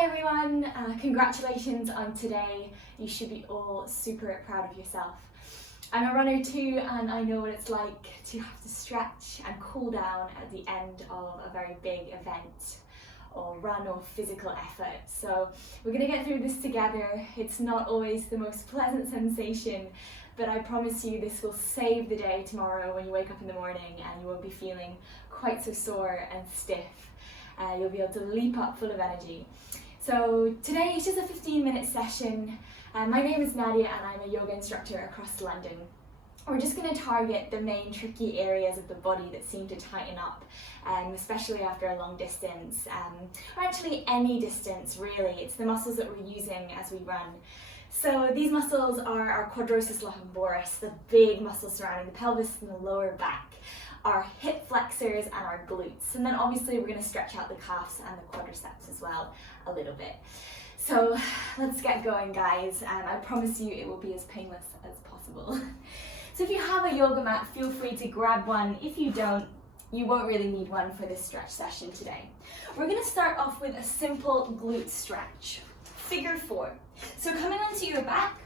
Hi everyone, congratulations on today. You should be all super proud of yourself. I'm a runner too, and I know what it's like to have to stretch and cool down at the end of a very big event or run or physical effort. So we're gonna get through this together. It's not always the most pleasant sensation, but I promise you this will save the day tomorrow when you wake up in the morning and you won't be feeling quite so sore and stiff. You'll be able to leap up full of energy. So today it's just a 15-minute session. My name is Nadia and I'm a yoga instructor across London. We're just going to target the main tricky areas of the body that seem to tighten up, especially after a long distance, or actually any distance really. It's the muscles that we're using as we run. So these muscles are our quadriceps lumboris, the big muscles surrounding the pelvis and the lower back, our hip flexors and our glutes. And then obviously we're going to stretch out the calves and the quadriceps as well a little bit. So let's get going, guys. I promise you it will be as painless as possible. So if you have a yoga mat, feel free to grab one. If you don't, you won't really need one for this stretch session today. We're going to start off with a simple glute stretch. Figure 4. So coming onto your back,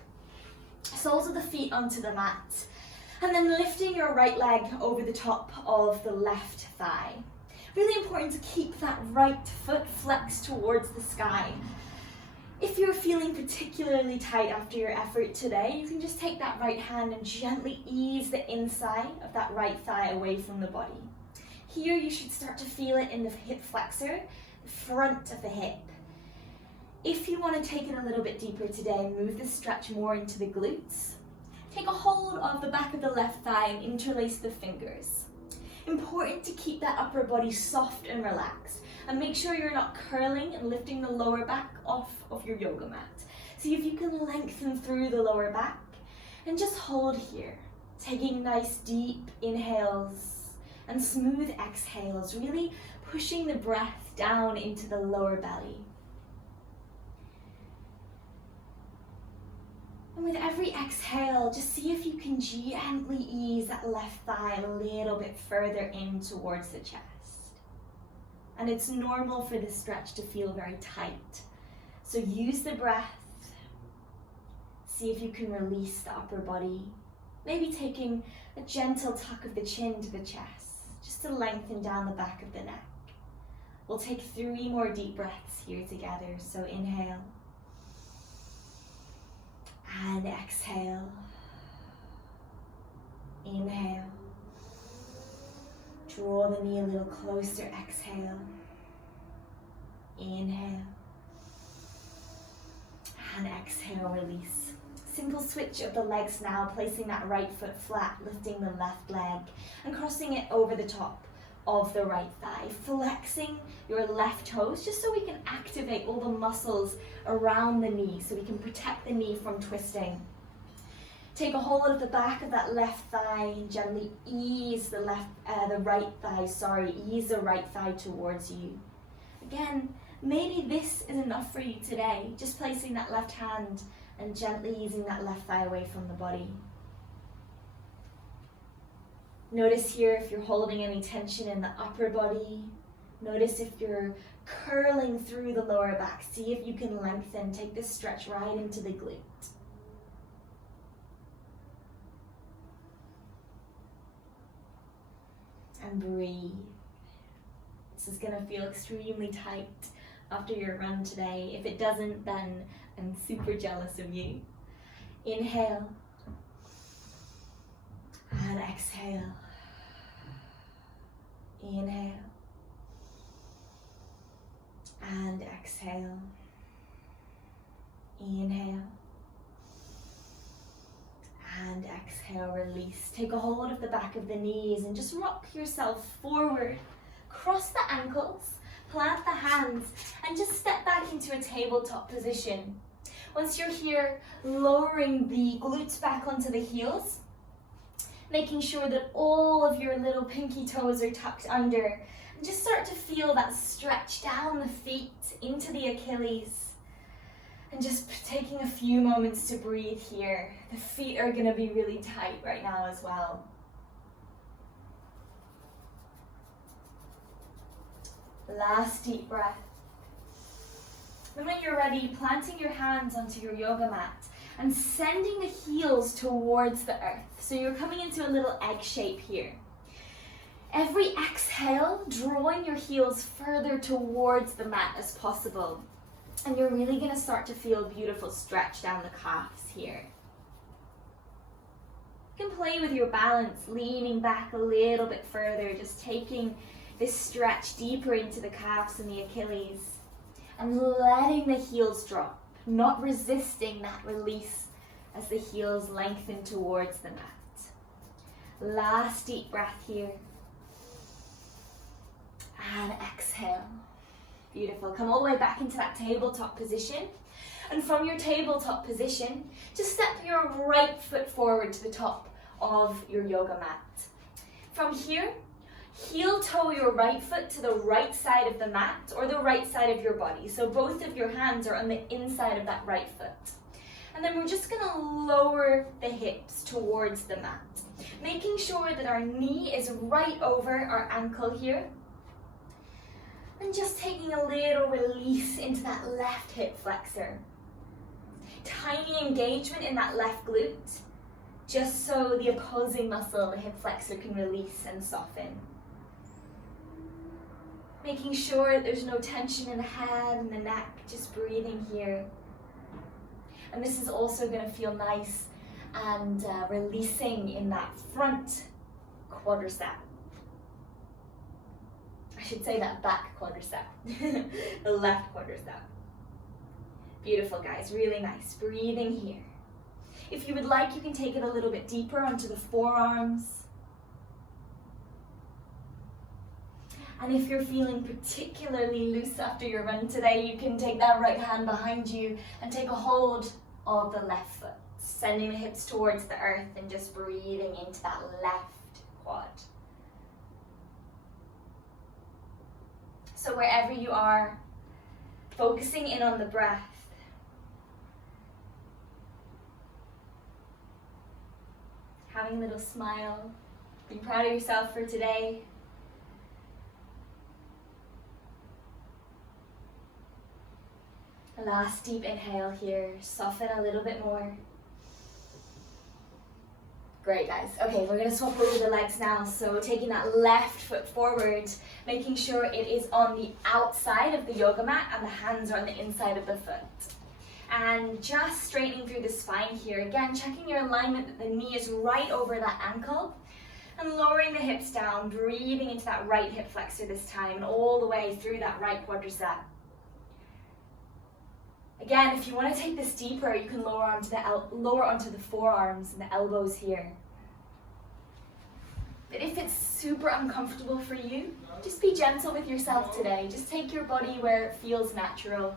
soles of the feet onto the mat, and then lifting your right leg over the top of the left thigh. Really important to keep that right foot flexed towards the sky. If you're feeling particularly tight after your effort today, you can just take that right hand and gently ease the inside of that right thigh away from the body. Here you should start to feel it in the hip flexor, the front of the hip. If you want to take it a little bit deeper today and move the stretch more into the glutes, take a hold of the back of the left thigh and interlace the fingers. Important to keep that upper body soft and relaxed, and make sure you're not curling and lifting the lower back off of your yoga mat. See if you can lengthen through the lower back and just hold here, taking nice deep inhales and smooth exhales, really pushing the breath down into the lower belly. And with every exhale, just see if you can gently ease that left thigh a little bit further in towards the chest. And it's normal for this stretch to feel very tight. So use the breath. See if you can release the upper body. Maybe taking a gentle tuck of the chin to the chest, just to lengthen down the back of the neck. We'll take 3 more deep breaths here together. So inhale. And exhale. Inhale. Draw the knee a little closer. Exhale. Inhale. And exhale, release. Simple switch of the legs now, placing that right foot flat, lifting the left leg and crossing it over the top of the right thigh, flexing your left toes just so we can activate all the muscles around the knee so we can protect the knee from twisting. Take a hold of the back of that left thigh and gently ease the right thigh towards you. Again, maybe this is enough for you today, just placing that left hand and gently easing that left thigh away from the body. Notice here if you're holding any tension in the upper body. Notice if you're curling through the lower back. See if you can lengthen. Take this stretch right into the glute. And breathe. This is going to feel extremely tight after your run today. If it doesn't, then I'm super jealous of you. Inhale. And exhale. Inhale. And exhale. Inhale. And exhale, release. Take a hold of the back of the knees and just rock yourself forward. Cross the ankles, plant the hands, and just step back into a tabletop position. Once you're here, lowering the glutes back onto the heels, making sure that all of your little pinky toes are tucked under. And just start to feel that stretch down the feet into the Achilles. And just taking a few moments to breathe here. The feet are going to be really tight right now as well. Last deep breath. I'm going ready, planting your hands onto your yoga mat and sending the heels towards the earth. So you're coming into a little egg shape here. Every exhale, drawing your heels further towards the mat as possible. And you're really going to start to feel a beautiful stretch down the calves here. You can play with your balance, leaning back a little bit further, just taking this stretch deeper into the calves and the Achilles, and letting the heels drop, not resisting that release as the heels lengthen towards the mat. Last deep breath here. And exhale. Beautiful. Come all the way back into that tabletop position. And from your tabletop position, just step your right foot forward to the top of your yoga mat. From here, heel toe your right foot to the right side of the mat or the right side of your body. So both of your hands are on the inside of that right foot. And then we're just going to lower the hips towards the mat, making sure that our knee is right over our ankle here. And just taking a little release into that left hip flexor. Tiny engagement in that left glute, just so the opposing muscle, the hip flexor, can release and soften. Making sure that there's no tension in the head and the neck, just breathing here. And this is also going to feel nice and releasing in that front quadricep. I should say that back quadricep, the left quadricep. Beautiful, guys, really nice. Breathing here. If you would like, you can take it a little bit deeper onto the forearms. And if you're feeling particularly loose after your run today, you can take that right hand behind you and take a hold of the left foot, sending the hips towards the earth and just breathing into that left quad. So wherever you are, focusing in on the breath. Having a little smile, being proud of yourself for today. A last deep inhale here, soften a little bit more. Great, guys. Okay, we're going to swap over the legs now. So taking that left foot forward, making sure it is on the outside of the yoga mat and the hands are on the inside of the foot. And just straightening through the spine here. Again, checking your alignment that the knee is right over that ankle. And lowering the hips down, breathing into that right hip flexor this time and all the way through that right quadricep. Again, if you want to take this deeper, you can lower onto the forearms and the elbows here. But if it's super uncomfortable for you, just be gentle with yourself today. Just take your body where it feels natural.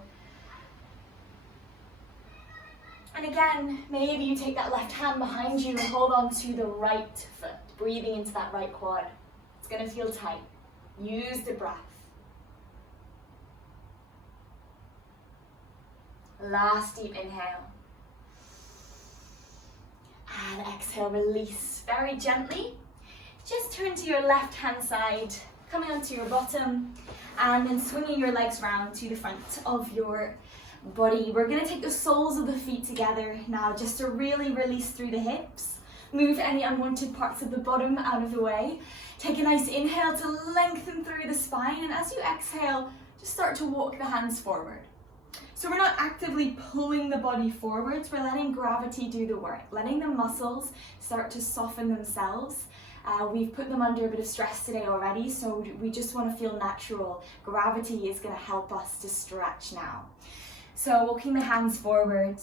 And again, maybe you take that left hand behind you and hold on to the right foot, breathing into that right quad. It's going to feel tight. Use the breath. Last deep inhale. And exhale, release very gently. Just turn to your left hand side, coming onto your bottom, and then swinging your legs round to the front of your body. We're going to take the soles of the feet together now, just to really release through the hips. Move any unwanted parts of the bottom out of the way. Take a nice inhale to lengthen through the spine, and as you exhale, just start to walk the hands forward. So we're not actively pulling the body forwards, we're letting gravity do the work, letting the muscles start to soften themselves. We've put them under a bit of stress today already, so we just want to feel natural. Gravity is going to help us to stretch now. So walking the hands forward,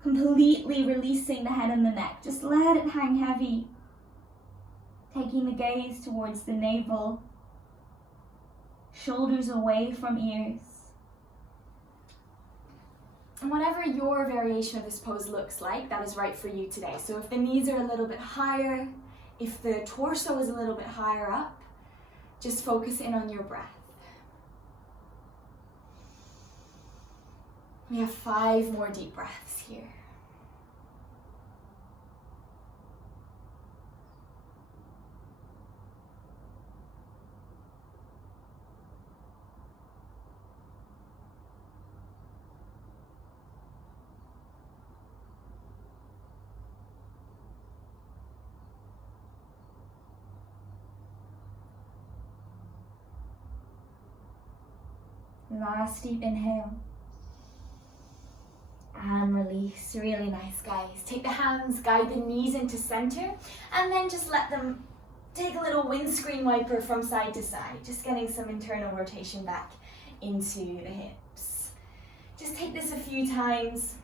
completely releasing the head and the neck. Just let it hang heavy. Taking the gaze towards the navel, shoulders away from ears. And whatever your variation of this pose looks like, that is right for you today. So if the knees are a little bit higher, if the torso is a little bit higher up, just focus in on your breath. We have 5 more deep breaths here. Last deep inhale. And release. Really nice, guys. Take the hands, guide the knees into center, and then just let them take a little windscreen wiper from side to side, just getting some internal rotation back into the hips. Just take this a few times,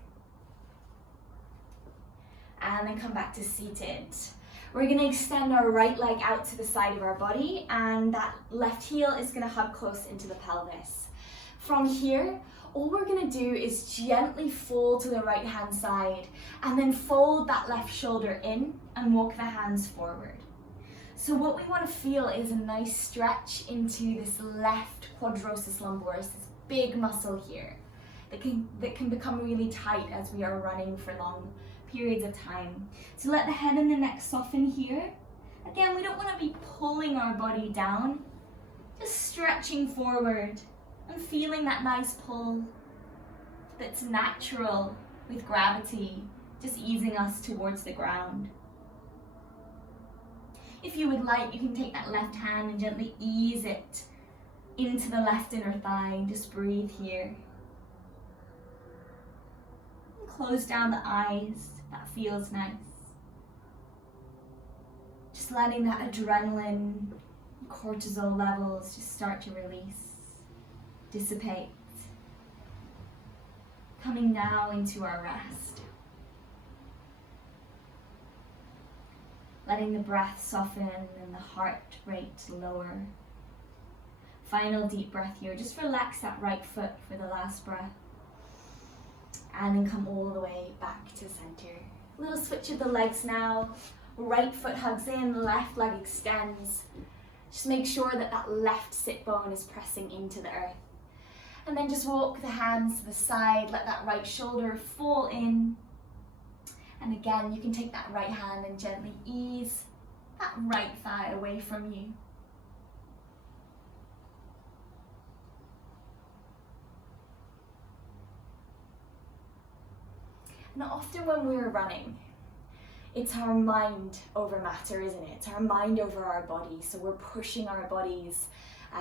and then come back to seated. We're going to extend our right leg out to the side of our body, and that left heel is going to hug close into the pelvis. From here, all we're going to do is gently fold to the right hand side, and then fold that left shoulder in and walk the hands forward. So what we want to feel is a nice stretch into this left quadrosus lumboris, this big muscle here that can become really tight as we are running for long periods of time. So let the head and the neck soften here. Again, we don't want to be pulling our body down, just stretching forward and feeling that nice pull that's natural with gravity, just easing us towards the ground. If you would like, you can take that left hand and gently ease it into the left inner thigh and just breathe here. And close down the eyes, that feels nice. Just letting that adrenaline, cortisol levels just start to release, dissipate. Coming now into our rest. Letting the breath soften and the heart rate lower. Final deep breath here. Just relax that right foot for the last breath. And then come all the way back to center. A little switch of the legs now. Right foot hugs in, left leg extends. Just make sure that that left sit bone is pressing into the earth. And then just walk the hands to the side, let that right shoulder fall in. And again, you can take that right hand and gently ease that right thigh away from you. Now, often when we're running, it's our mind over matter, isn't it? It's our mind over our body. So we're pushing our bodies.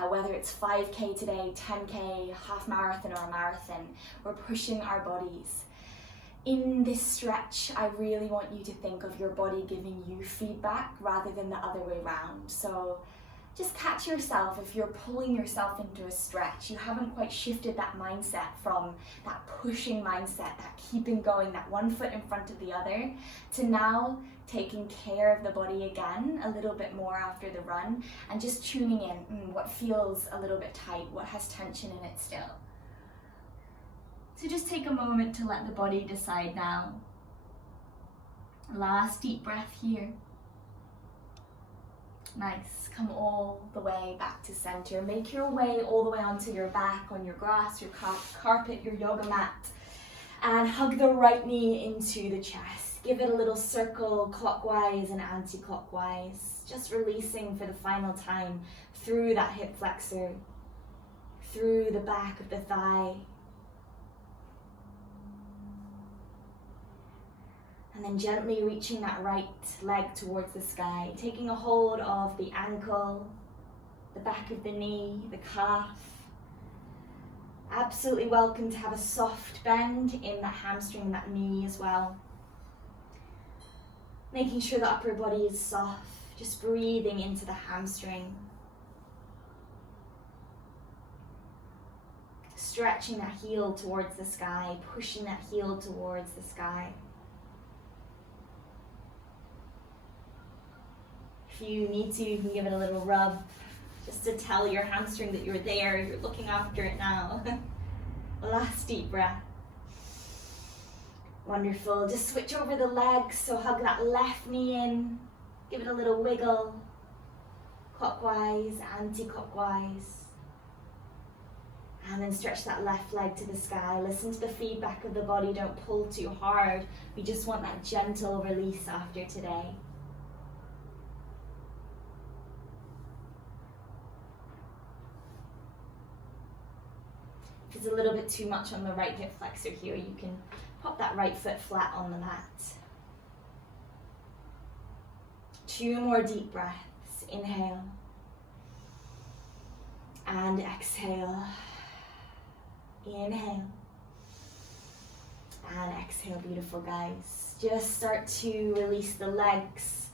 Whether it's 5K today, 10K, half marathon or a marathon, we're pushing our bodies. In this stretch, I really want you to think of your body giving you feedback rather than the other way around. So just catch yourself if you're pulling yourself into a stretch. You haven't quite shifted that mindset from that pushing mindset, that keeping going, that one foot in front of the other, to now taking care of the body again a little bit more after the run and just tuning in what feels a little bit tight, what has tension in it still. So just take a moment to let the body decide now. Last deep breath here. Nice. Come all the way back to center. Make your way all the way onto your back, on your grass, your carpet, your yoga mat. And hug the right knee into the chest. Give it a little circle clockwise and anti-clockwise. Just releasing for the final time through that hip flexor, through the back of the thigh. And then gently reaching that right leg towards the sky, taking a hold of the ankle, the back of the knee, the calf. Absolutely welcome to have a soft bend in that hamstring and that knee as well. Making sure the upper body is soft, just breathing into the hamstring. Stretching that heel towards the sky, pushing that heel towards the sky. If you need to, you can give it a little rub just to tell your hamstring that you're there, you're looking after it now. Last deep breath. Wonderful. Just switch over the legs, so hug that left knee in, give it a little wiggle, clockwise, anti-clockwise. And then stretch that left leg to the sky. Listen to the feedback of the body, don't pull too hard. We just want that gentle release after today. If it's a little bit too much on the right hip flexor here, you can pop that right foot flat on the mat. 2 more deep breaths. Inhale and exhale. Inhale. And exhale, beautiful guys. Just start to release the legs.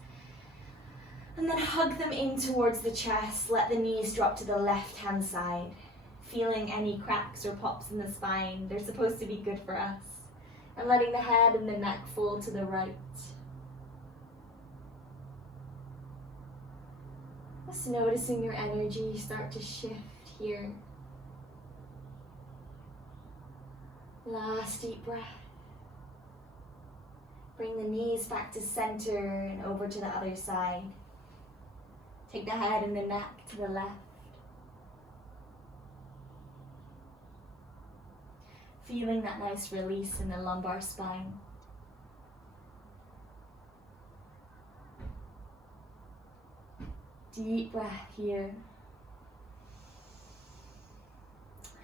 And then hug them in towards the chest. Let the knees drop to the left-hand side. Feeling any cracks or pops in the spine. They're supposed to be good for us. And letting the head and the neck fall to the right. Just noticing your energy start to shift here. Last deep breath. Bring the knees back to center and over to the other side. Take the head and the neck to the left. Feeling that nice release in the lumbar spine. Deep breath here.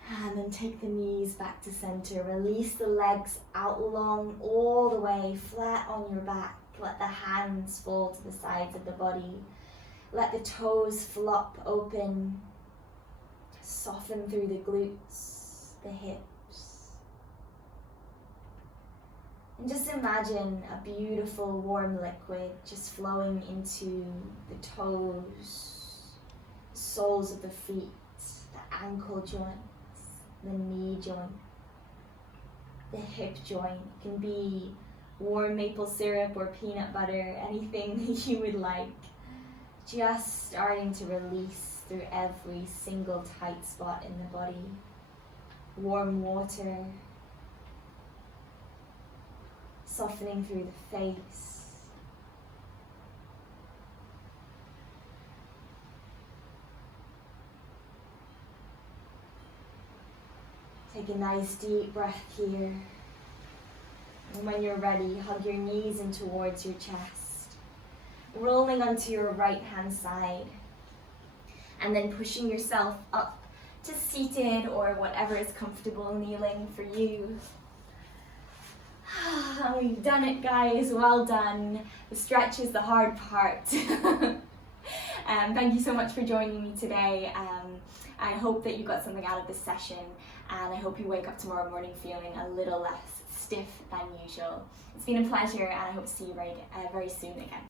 And then take the knees back to center. Release the legs out long all the way, flat on your back. Let the hands fall to the sides of the body. Let the toes flop open. Soften through the glutes, the hips. And just imagine a beautiful warm liquid just flowing into the toes, the soles of the feet, the ankle joint, the knee joint, the hip joint. It can be warm maple syrup or peanut butter, anything that you would like. Just starting to release through every single tight spot in the body. Warm water, softening through the face. Take a nice deep breath here. And when you're ready, hug your knees in towards your chest. Rolling onto your right hand side. And then pushing yourself up to seated or whatever is comfortable kneeling for you. We've done it, guys. Well done. The stretch is the hard part. Thank you so much for joining me today. I hope that you got something out of this session, and I hope you wake up tomorrow morning feeling a little less stiff than usual. It's been a pleasure, and I hope to see you very soon again.